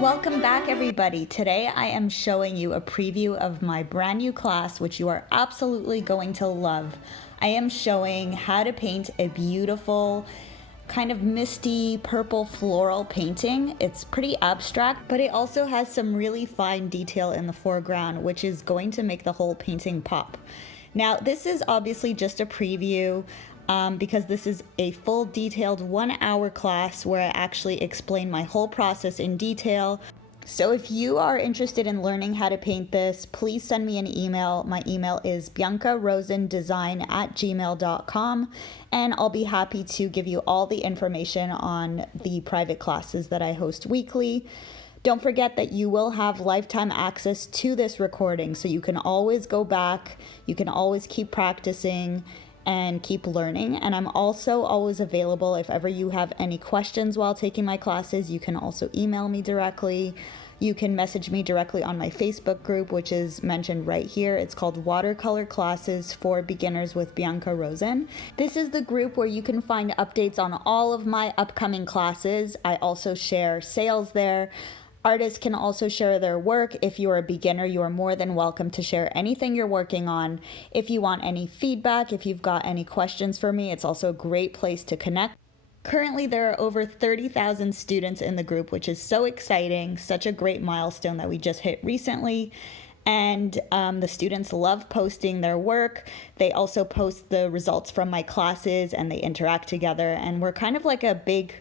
Welcome back, everybody. Today I am showing you a preview of my brand new class, which you are absolutely going to love. I am showing how to paint a beautiful, kind of misty purple floral painting. It's pretty abstract, but it also has some really fine detail in the foreground, which is going to make the whole painting pop. Now, this is obviously just a preview. Because this is a full detailed 1-hour class where I actually explain my whole process in detail. So if you are interested in learning how to paint this, please send me an email. My email is biancarosendesign@gmail.com, and I'll be happy to give you all the information on the private classes that I host weekly. Don't forget that you will have lifetime access to this recording, so you can always go back, you can always keep practicing and keep learning. And I'm also always available if ever you have any questions while taking my classes. You can also email me directly. You can message me directly on my Facebook group, which is mentioned right here. It's called Watercolor Classes for Beginners with Bianca Rosen. This is the group where you can find updates on all of my upcoming classes. I also share sales there. Artists can also share their work. If you're a beginner, you are more than welcome to share anything you're working on. If you want any feedback, if you've got any questions for me, it's also a great place to connect. Currently, there are over 30,000 students in the group, which is so exciting, such a great milestone that we just hit recently. And the students love posting their work. They also post the results from my classes and they interact together. And we're kind of like a big,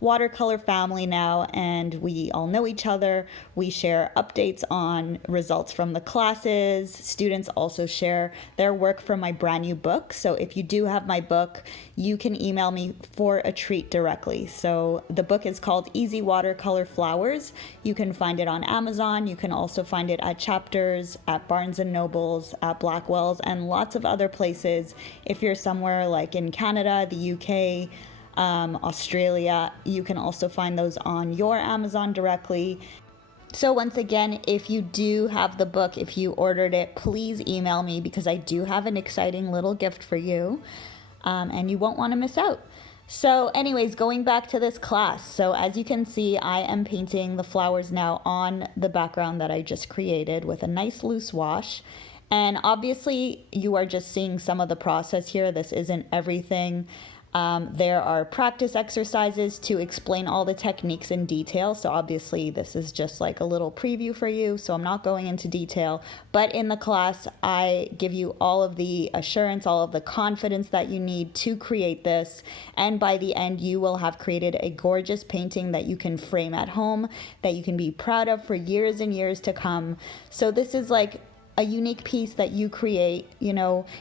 watercolor family now, and we all know each other. We share updates on results from the classes. Students also share their work from my brand new book. So if you do have my book, you can email me for a treat directly. So the book is called Easy Watercolor Flowers. You can find it on Amazon. You can also find it at Chapters, at Barnes & Nobles, at Blackwell's, and lots of other places. If you're somewhere like in Canada, the UK, Australia, you can also find those on your Amazon directly. So once again, if you do have the book, if you ordered it, please email me because I do have an exciting little gift for you, and you won't want to miss out. So anyways, going back to this class. So as you can see, I am painting the flowers now on the background that I just created with a nice loose wash. And obviously you are just seeing some of the process here. This isn't everything. There are practice exercises to explain all the techniques in detail. So obviously this is just like a little preview for you. So I'm not going into detail, but in the class, I give you all of the assurance, all of the confidence that you need to create this. And by the end, you will have created a gorgeous painting that you can frame at home, that you can be proud of for years and years to come. So this is like a unique piece that you create,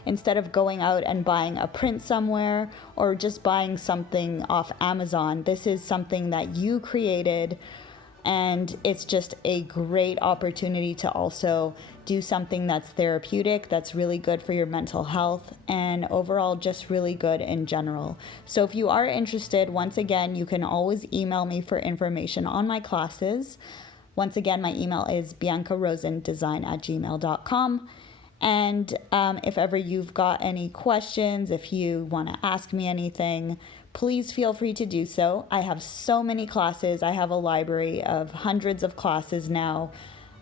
instead of going out and buying a print somewhere or just buying something off Amazon. This is something that you created, and it's just a great opportunity to also do something that's therapeutic, that's really good for your mental health, and overall just really good in general. So if you are interested, once again, you can always email me for information on my classes. Once again, my email is biancarosendesign@gmail.com. And if ever you've got any questions, if you want to ask me anything, please feel free to do so. I have so many classes. I have a library of hundreds of classes now.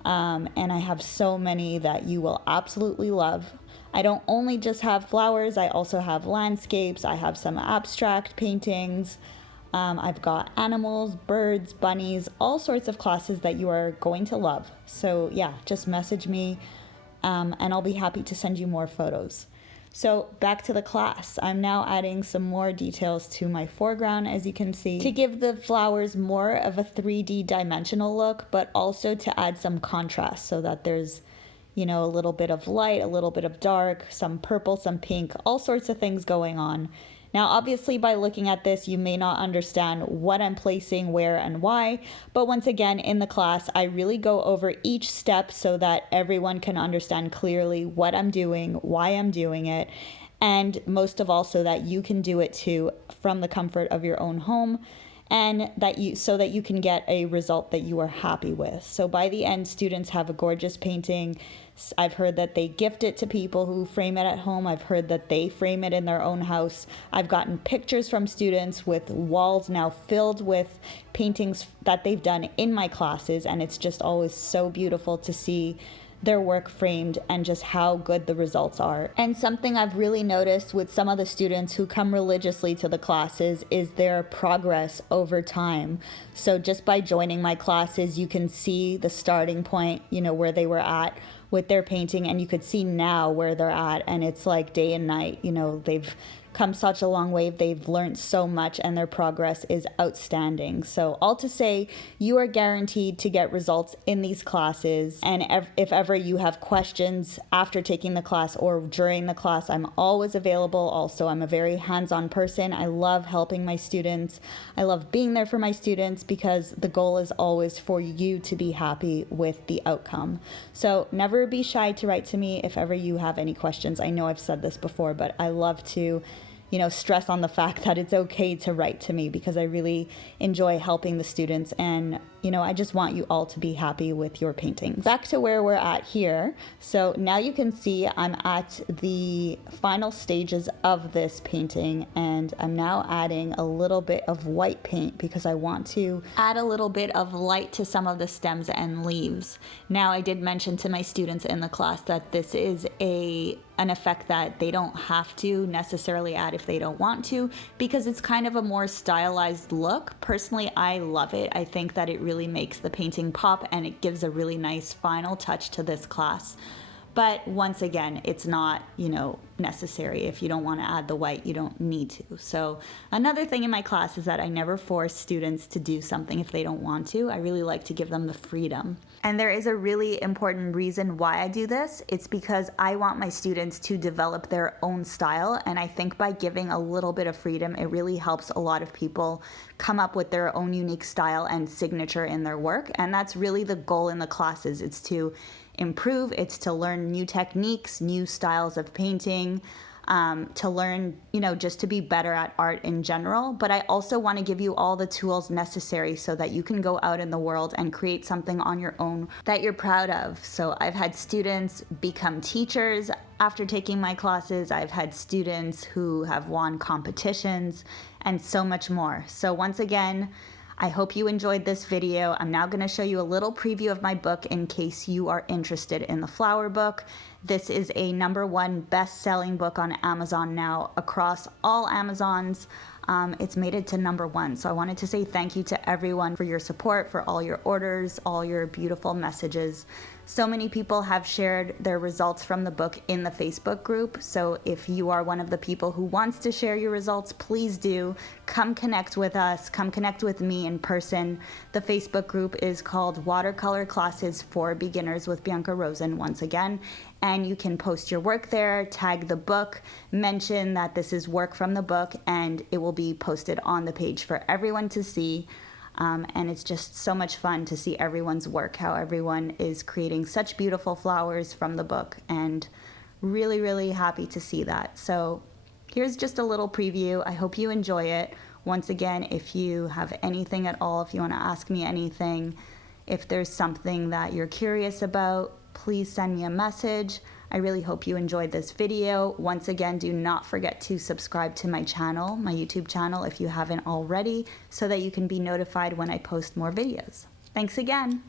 And I have so many that you will absolutely love. I don't only just have flowers. I also have landscapes. I have some abstract paintings. I've got animals, birds, bunnies, all sorts of classes that you are going to love. So yeah, just message me and I'll be happy to send you more photos. So back to the class. I'm now adding some more details to my foreground, as you can see, to give the flowers more of a 3D dimensional look, but also to add some contrast so that there's, a little bit of light, a little bit of dark, some purple, some pink, all sorts of things going on. Now, obviously, by looking at this, you may not understand what I'm placing, where, and why. But once again, in the class, I really go over each step so that everyone can understand clearly what I'm doing, why I'm doing it, and most of all, so that you can do it too from the comfort of your own home, and so that you can get a result that you are happy with. So by the end, students have a gorgeous painting. I've heard that they gift it to people who frame it at home. I've heard that they frame it in their own house. I've gotten pictures from students with walls now filled with paintings that they've done in my classes, and it's just always so beautiful to see their work framed and just how good the results are. And something I've really noticed with some of the students who come religiously to the classes is their progress over time. So just by joining my classes, you can see the starting point, where they were at with their painting, and you could see now where they're at, and it's like day and night. They've come such a long way. They've learned so much, and their progress is outstanding. So all to say, you are guaranteed to get results in these classes. And if ever you have questions after taking the class or during the class, I'm always available. Also, I'm a very hands-on person. I love helping my students. I love being there for my students because the goal is always for you to be happy with the outcome. So never be shy to write to me if ever you have any questions. I know I've said this before, but I love to stress on the fact that it's okay to write to me because I really enjoy helping the students, and I just want you all to be happy with your paintings. Back to where we're at here. So now you can see I'm at the final stages of this painting, and I'm now adding a little bit of white paint because I want to add a little bit of light to some of the stems and leaves. Now, I did mention to my students in the class that this is an effect that they don't have to necessarily add if they don't want to, because it's kind of a more stylized look. Personally, I love it. I think that it really makes the painting pop, and it gives a really nice final touch to this class. But once again, it's not, necessary. If you don't want to add the white, you don't need to. So another thing in my class is that I never force students to do something if they don't want to. I really like to give them the freedom. And there is a really important reason why I do this. It's because I want my students to develop their own style. And I think by giving a little bit of freedom, it really helps a lot of people come up with their own unique style and signature in their work. And that's really the goal in the classes. It's to improve, it's to learn new techniques, new styles of painting, to learn, just to be better at art in general. But I also want to give you all the tools necessary so that you can go out in the world and create something on your own that you're proud of. So I've had students become teachers after taking my classes. I've had students who have won competitions and so much more. So once again, I hope you enjoyed this video. I'm now going to show you a little preview of my book in case you are interested in the flower book. This is a #1 best-selling book on Amazon now across all Amazons. It's made it to #1. So I wanted to say thank you to everyone for your support, for all your orders, all your beautiful messages. So many people have shared their results from the book in the Facebook group. So if you are one of the people who wants to share your results, please do. Come connect with us. Come connect with me in person. The Facebook group is called Watercolor Classes for Beginners with Bianca Rosen, once again. And you can post your work there, tag the book, mention that this is work from the book, and it will be posted on the page for everyone to see. And it's just so much fun to see everyone's work, how everyone is creating such beautiful flowers from the book, and really, really happy to see that. So here's just a little preview. I hope you enjoy it. Once again, if you have anything at all, if you want to ask me anything, if there's something that you're curious about, please send me a message. I really hope you enjoyed this video. Once again, do not forget to subscribe to my channel, my YouTube channel, if you haven't already, so that you can be notified when I post more videos. Thanks again.